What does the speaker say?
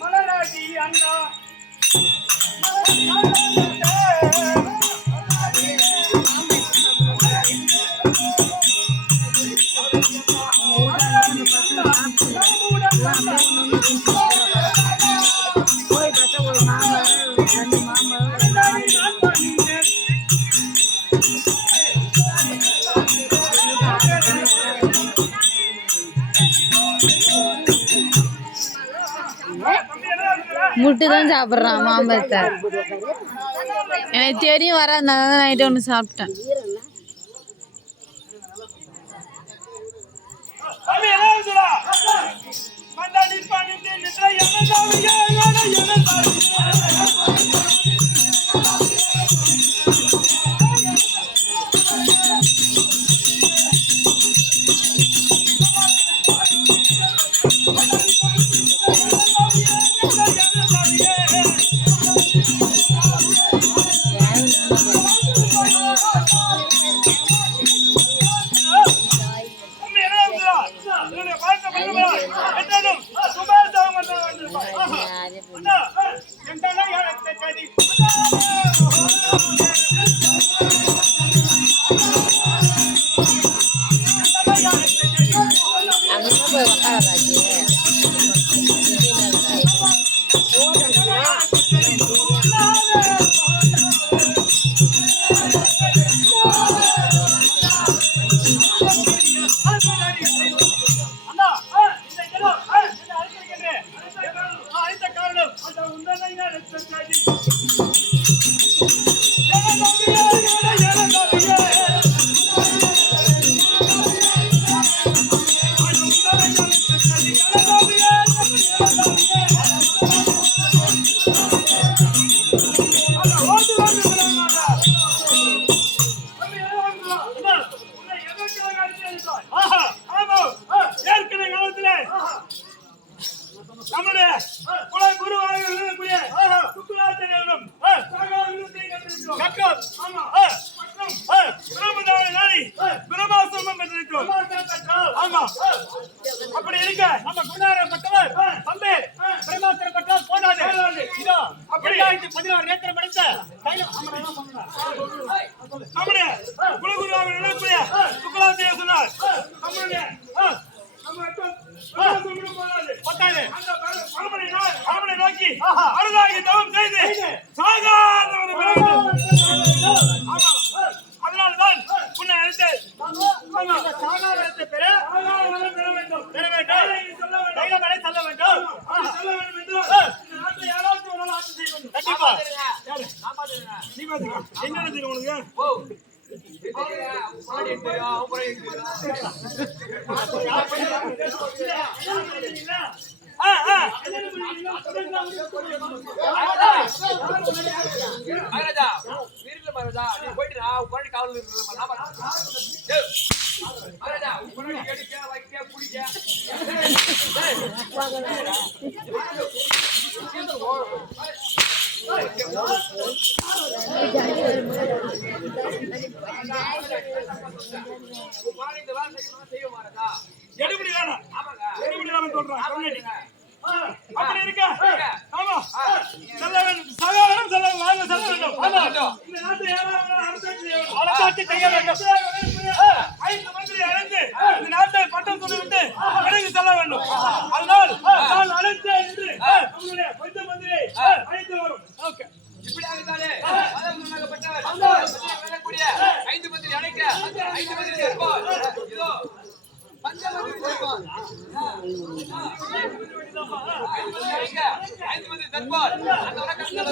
மலராட்டி அண்ணா முட்டுதான் சாப்பிட்றான் மாம்பழத்தை. எனக்கு தெரியும் வராதுனால தான் நைட்டு ஒன்று சாப்பிட்டேன். அப்படி இருக்க நம்ம குணாரப்பட்டவர் தம்பி பிரமாசரப்பட்டால் போதாது. இதோ 2016 நேத்திரம் படித்த நம்முடைய குலகுருவாக நினைக்கூடிய சுக்கலாசிரியர் சொன்னார். நம்முடைய பரமனை நோக்கி அருளாகி தவம் செய்து சாதாரண அதனால்தான் உன்னை அழைத்தேன். பெற வேண்டும் என்று யாராவது ஒரு நாள் ஆட்சி செய்ய வேண்டும். கண்டிப்பா நீ பாத்துக்க என்ன தெரியும் உனக்கு எடுபடி வேணும் சொல்றான். அப்படி இருக்க ஆமா சொல்ல வேண்டும். சகாரம் சொல்ல வாங்க சொல்ல வேண்டும். இந்த நாட்டை அரசாட்சி செய்ய வேண்டும். 5 மந்திரி அழைத்து இந்த நாட்டை பட்டம் சொல்லிவிட்டு இறங்கி செல்ல வேண்டும். அதனால் நான் அழைத்தேன் என்று நம்முடைய பஞ்ச மந்திரியை அழைத்து வரும். இப்படி ஆகிட்டாலே வரக்கூடிய 5 மந்திரி அழைக்க 5 மந்திரி இருப்பார். இதோ பஞ்சமந்திரி இருப்பார். 5 மந்திரி தர்பார் அந்த வர கஷ்டம்